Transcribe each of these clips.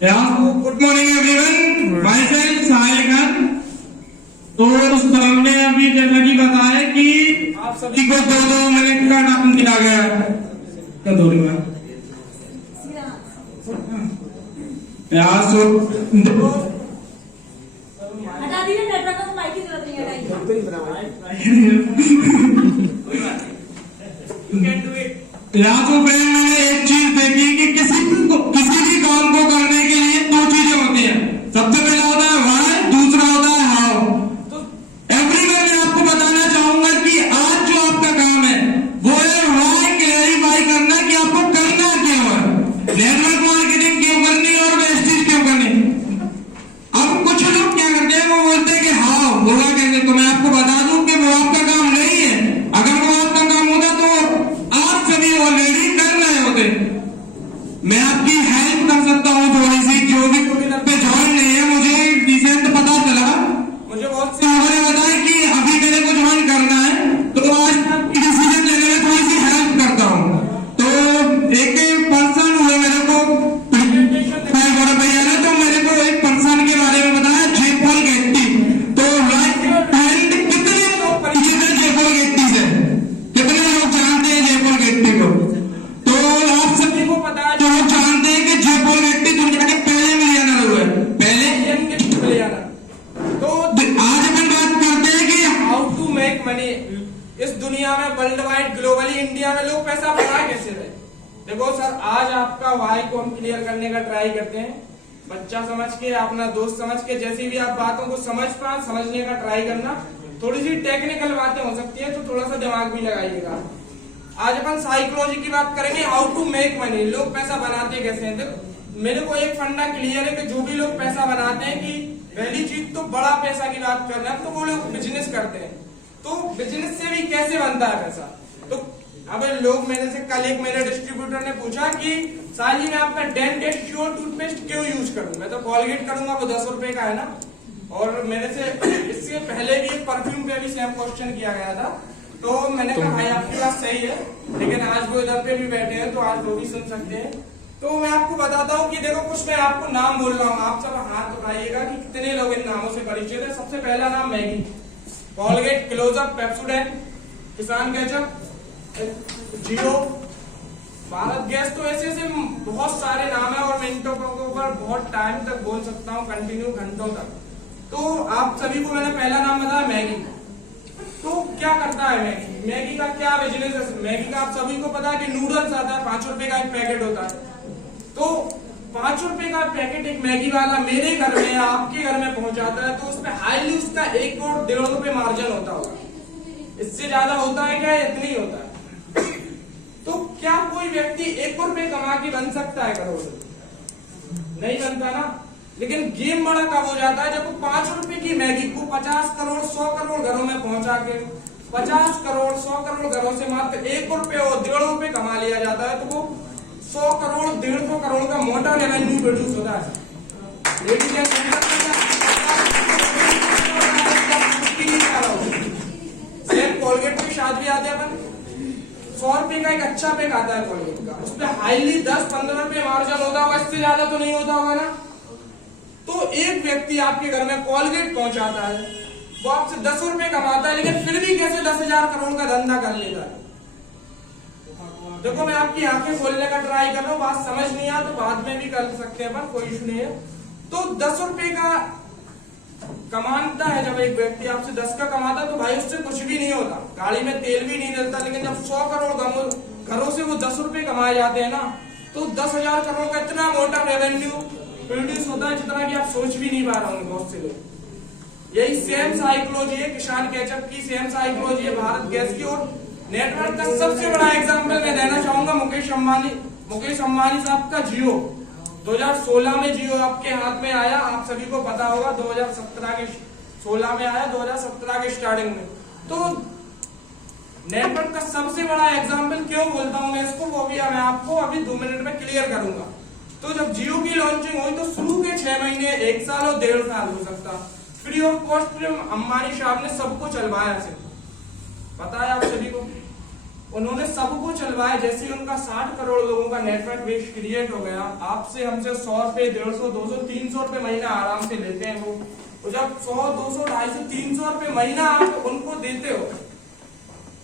Good morning everyone, myself Sahil Khan. तो हमने अभी जैसा कि बताया कि आप सभी को 2-2 मिनट का टाइम दिया गया है। क्या 2 मिनट हटा दीजिए, नेटवर्क का माइक की जरूरत नहीं है। यहाँ तो मैंने एक चीज देखी कि किसी भी काम को करने के लिए 2 चीजें होती हैं। सबसे पहला होता है व्हाई, दूसरा होता है हाउ। तो एवरीवन, मैं आपको बताना चाहूंगा कि आज जो आपका काम है वो है व्हाई क्लैरिफाई करना कि आपको करना क्यों है, नेटवर्क मार्केटिंग क्यों करनी है और वेस्टेज क्यों करनी। अब कुछ लोग क्या करते हैं, वो बोलते हैं कि हाउ होगा कैसे। तो मैं आपको बता दूं कि वो आपका काम नहीं है। अगर वो आपका काम होता तो आप सभी ऑलरेडी कर रहे होते। मैं आपकी हेल्प कर सकता हूँ थोड़ी सी, जो भी पे ज्वाइन नहीं है। मुझे रिसेंट पता चला, मुझे बहुत से लोगों ने बताया कि अभी मेरे को ज्वाइन करना है, तो आज डिसीजन लेने में थोड़ी सी हेल्प करता हूँ। तो एक पर्सन हुए मेरे को भैया ने, तो मेरे को एक पर्सन के बारे में बताया, जयपाल गेट्टी। तो कितने लोग परिचित है जयपाल गेट्टी से, कितने लोग जानते हैं जयपाल गेट्टी को। तो आप सभी को पता है, जो लोग जानते हैं कि जयपाल गेट्टी दुनिया के पहले मिलियनर हुए, पहले मिलियनर। तो आज अपन बात करते हैं कि हाउ टू मेक मनी। इस दुनिया में वर्ल्ड वाइड, ग्लोबली, इंडिया में लोग पैसा कमा कैसे रहे। देखो सर, आज आपका वाई को हम क्लियर करने का ट्राई करते हैं, बच्चा समझ के, अपना दोस्त समझ के। जैसी भी आप बातों को समझने का ट्राई करना। थोड़ी सी टेक्निकल बातें हो सकती है, तो थोड़ा सा दिमाग भी लगाइएगा। आज अपन साइकोलॉजी की बात करेंगे, हाउ टू मेक मनी। लोग पैसा बनाते कैसे हैं। देखो, मेरे को एक फंडा क्लियर है कि जो भी लोग पैसा बनाते हैं, कि पहली चीज तो बड़ा पैसा की बात कर रहे हैं, तो वो लोग बिजनेस करते हैं। तो बिजनेस से भी कैसे बनता है पैसा। तो अब लोग मेरे से, कल एक मेरे डिस्ट्रीब्यूटर ने पूछा कि साली मैं आपका डेंटिस्ट श्योर टूथपेस्ट क्यों यूज करूं। मैं तो कॉलगेट करूंगा, वो 10 रुपए का है ना। और मेरे से इससे पहले भी एक परफ्यूम पे भी सेम क्वेश्चन किया गया था। तो मैंने कहा भाई आपकी बात सही है, लेकिन आज वो इधर पे भी बैठे हैं, तो आज वो भी सुन सकते हैं। तो मैं आपको बताता हूँ कि देखो, कुछ मैं आपको नाम बोल रहा हूँ, आप सब हाथ उठाइएगा कि कितने लोग इन नामों से परिचित है। सबसे पहला नाम मैगी, कॉलगेट, क्लोजअप, पेप्सोडेंट, किसान केचप, जियो, भारत गैस। तो ऐसे ऐसे बहुत सारे नाम है, और मिनटों के ऊपर बहुत टाइम तक बोल सकता हूँ, कंटिन्यू घंटों तक। तो आप सभी को मैंने पहला नाम बताया मैगी। तो क्या करता है मैगी, मैगी का क्या बिजनेस है। मैगी का आप सभी को पता है कि नूडल्स आता है, 5 रुपए का एक पैकेट होता है। तो 5 रुपए का पैकेट एक मैगी वाला मेरे घर में या आपके घर में पहुंचाता है, तो उसमें हाईली उसका 1 और 1.5 रुपए मार्जिन होता होगा। इससे ज्यादा होता है क्या, इतना ही होता है। तो क्या कोई व्यक्ति 1 रुपए कमा के बन सकता है करोड़? नहीं बनता ना। लेकिन गेम बड़ा कब हो जाता है, जब वो 5 रुपए की मैगी को 50 करोड़ 100 करोड़ घरों में पहुंचा के 50 करोड़ 100 करोड़ घरों से मात्र 1 रुपए और 1.5 रुपए कमा लिया जाता है, तो वो 100 करोड़ 150 करोड़ का मोटा रेवेन्यू प्रोड्यूस होता है। कॉलगेट की शादी आते हैं अपन, 100 रुपए का एक अच्छा पैक आता है कॉलगेट का, उसमें हाईली 10-15 रुपए मार्जिन होता होगा, इससे ज्यादा तो नहीं होता होगा ना। तो एक व्यक्ति आपके घर में कॉलगेट पहुंचाता है, वो आपसे 10 रुपए कमाता है, लेकिन फिर भी कैसे 10,000 करोड़ का धंधा कर लेता है। देखो, मैं आपकी आंखें खोलने का ट्राई कर रहा हूँ, बात समझ नहीं आ तो बाद में भी कर सकते हैं अपन, कोई इशू नहीं है। तो 10 रुपए का कमाता है जब एक व्यक्ति, आपसे 10 का कमाता है, तो भाई उससे कुछ भी नहीं होता, गाड़ी में तेल भी नहीं डलता। लेकिन जब 100 करोड़ घरों से वो 10 रुपए कमाए जाते हैं ना, तो 10,000 करोड़ का इतना मोटा रेवेन्यू प्रोड्यूस होता है, जितना कि आप सोच भी नहीं पा रहे होंगे बहुत से लोग। यही सेम साइकोलॉजी है किसान केचप की, सेम साइकोलॉजी है भारत गैस की। और नेटवर्क का सबसे बड़ा एग्जांपल मैं देना चाहूंगा मुकेश अंबानी साहब का जियो। 2016 में जियो आपके हाथ में आया, आप सभी को पता होगा। 2017 के 16 में आया, 2017 के स्टार्टिंग में। तो नेटवर्क का सबसे बड़ा एग्जाम्पल क्यों बोलता हूं मैं इसको, वो भी मैं आपको अभी 2 मिनट में क्लियर करूंगा। तो जब जियो की लॉन्चिंग हुई, तो शुरू के 6 महीने, 1 साल और 1.5 साल हो सकता, फ्री ऑफ कॉस्ट अंबानी साहब ने सबको चलवाया। से पता है आप सभी को, उन्होंने सबको चलवाया। जैसे ही उनका 60 करोड़ लोगों का नेटवर्क बेस क्रिएट हो गया, आपसे हमसे 100 रुपए, 150, 200, 300 रुपए महीना आराम से लेते हैं वो। तो जब 100, 200, 250, 300 रुपए महीना आप उनको देते हो,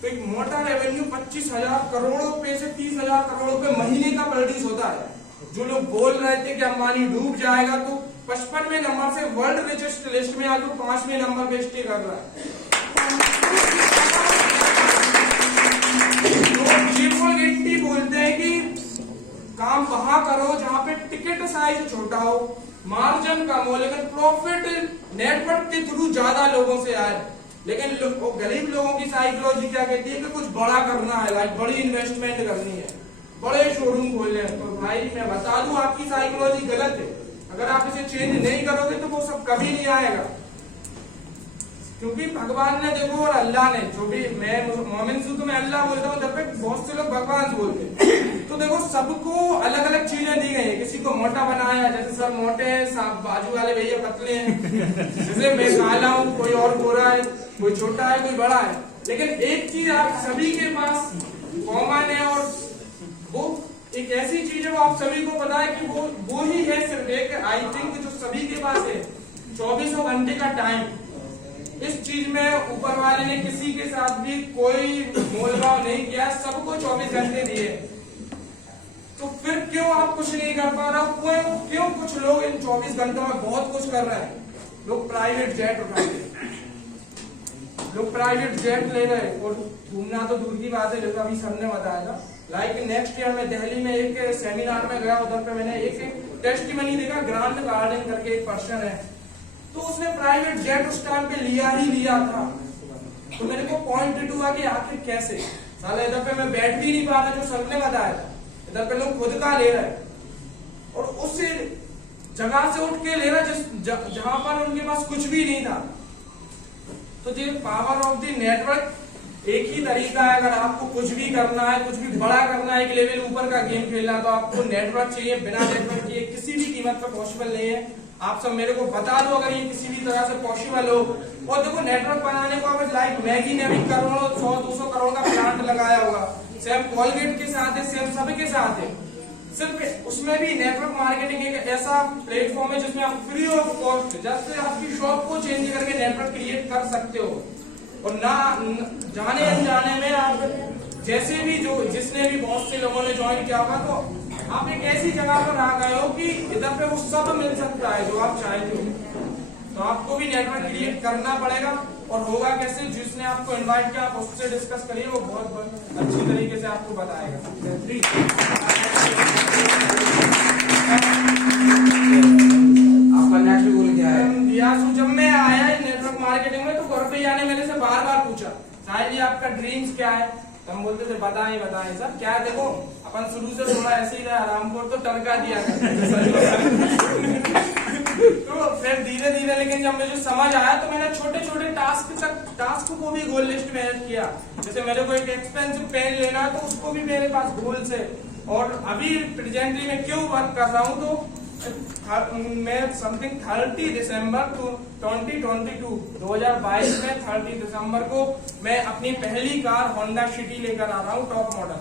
तो एक मोटा रेवेन्यू 25,000 करोड़ रुपए से 30,000 करोड़ रुपए महीने का प्रोड्यूस होता है। जो लोग बोल रहे थे कि अंबानी डूब जाएगा, तो 55वें नंबर से वर्ल्ड रिचेस्ट लिस्ट में आज वो 5वें नंबर पे स्टे कर रहा है। तो बोलते हैं कि काम वहां करो जहां पे टिकट साइज छोटा हो, मार्जिन कम हो, लेकिन प्रॉफिट नेटवर्क के थ्रू ज्यादा लोगों से आए। लेकिन गरीब लोगों की साइकोलॉजी क्या कहती है कि कुछ बड़ा करना है, लाइक बड़ी इन्वेस्टमेंट करनी है, बड़े शोरूम खोलने हैं। तो भाई मैं बता दूं, आपकी साइकोलॉजी गलत है। अगर आप इसे चेंज नहीं करोगे तो वो सब कभी नहीं आएगा। क्योंकि भगवान ने देखो और अल्लाह ने, जो भी मैं मोमिन हूं तो मैं अल्लाह बोलता हूँ, जब तक बहुत से लोग भगवान बोलते हैं। तो देखो सबको अलग अलग चीजें दी गई है। किसी को मोटा बनाया, जैसे सब मोटे हैं, सब बाजू वाले भैया पतले हैं, जैसे मैं काला हूँ, कोई और गोरा है, कोई छोटा है, कोई बड़ा है। लेकिन एक चीज आप सभी के पास कॉमन है, और वो एक ऐसी चीज है वो आप सभी को पता है कि वो ही है सिर्फ एक, आई थिंक जो सभी के पास है, 24 घंटे का टाइम। इस चीज में ऊपर वाले ने किसी के साथ भी कोई मोलभाव नहीं किया, सबको 24 घंटे दिए। तो फिर क्यों आप कुछ नहीं कर पा रहे? क्यों कुछ लोग इन 24 घंटों में बहुत कुछ कर रहे हैं? लोग प्राइवेट जेट उठाते, लोग प्राइवेट जेट ले रहे, और घूमना तो दूर की बात है, जैसा अभी सर ने बताया था। लाइक नेक्स्ट ईयर में दिल्ली में एक सेमिनार में गया, उधर पे मैंने एक टेस्टिमनी देखा, ग्रांड गार्डन करके एक पर्सन है, तो उसने प्राइवेट जेट उस टाइम पे लिया ही लिया था। तो मेरे को पॉइंट हुआ कि आखिर कैसे, साला इधर पे मैं बैठ भी नहीं पा रहा, जो सर ने बताया था, इधर पे लोग खुद का ले रहे, और उस जगह से उठ के ले रहा जहां पर उनके पास कुछ भी नहीं था। तो ये पावर ऑफ द नेटवर्क एक ही तरीका है। अगर आपको कुछ भी करना है, कुछ भी बड़ा करना है, एक लेवल ऊपर का गेम खेलना है, तो आपको नेटवर्क चाहिए। बिना नेटवर्क के किसी भी कीमत पर पॉसिबल नहीं है। आप सब मेरे को बता दो अगर ये किसी भी तरह से पॉसिबल हो। और देखो नेटवर्क बनाने को अब लाइक मैगी ने भी करोड़ों 100-200 करोड़ का प्लांट लगाया होगा, सेम कोलगेट के साथ है, सेम सबके साथ है। सिर्फ उसमें भी नेटवर्क मार्केटिंग एक ऐसा प्लेटफॉर्म है जिसमें आप फ्री ऑफ कॉस्ट जैसे आपकी शॉप को चेंज करके नेटवर्क क्रिएट कर सकते हो। और ना जाने अनजाने में आप जैसे भी जिसने भी बहुत से लोगों ने ज्वाइन किया होगा, तो आप एक ऐसी जगह पर आ गए हो कि इधर पे वो सब मिल सकता है जो आप चाहते हो। तो आपको भी नेटवर्क क्रिएट करना पड़ेगा। और होगा कैसे? जिसने आपको इनवाइट किया आप उससे डिस्कस करिए, वो बहुत अच्छी तरीके से आपको बताएगा। आपका नेक्स्ट गोल क्या है? जब मैं आया नेटवर्क मार्केटिंग में, तो गौरव ने मेरे से बार बार पूछा, साहिब जी आपका ड्रीम्स क्या है? तो हम बोलते थे बताएं सर क्या है। देखो अपन शुरू से थोड़ा ऐसे ही रहा, रामपुर तो टरका दिया तो फिर धीरे धीरे, लेकिन जब मुझे समझ आया तो मैंने छोटे छोटे टास्क को भी गोल लिस्ट में ऐड किया। जैसे मेरे को एक एक्सपेंसिव पेन लेना है, तो उसको भी मेरे पास गोल्स है। और अभी प्रेजेंटली मैं क्यों वर्क कर रहा हूँ, तो मैं समथिंग 30 दिसंबर 2022 में 30 दिसंबर को मैं अपनी पहली कार होंडा सिटी लेकर आ रहा हूँ, टॉप मॉडल।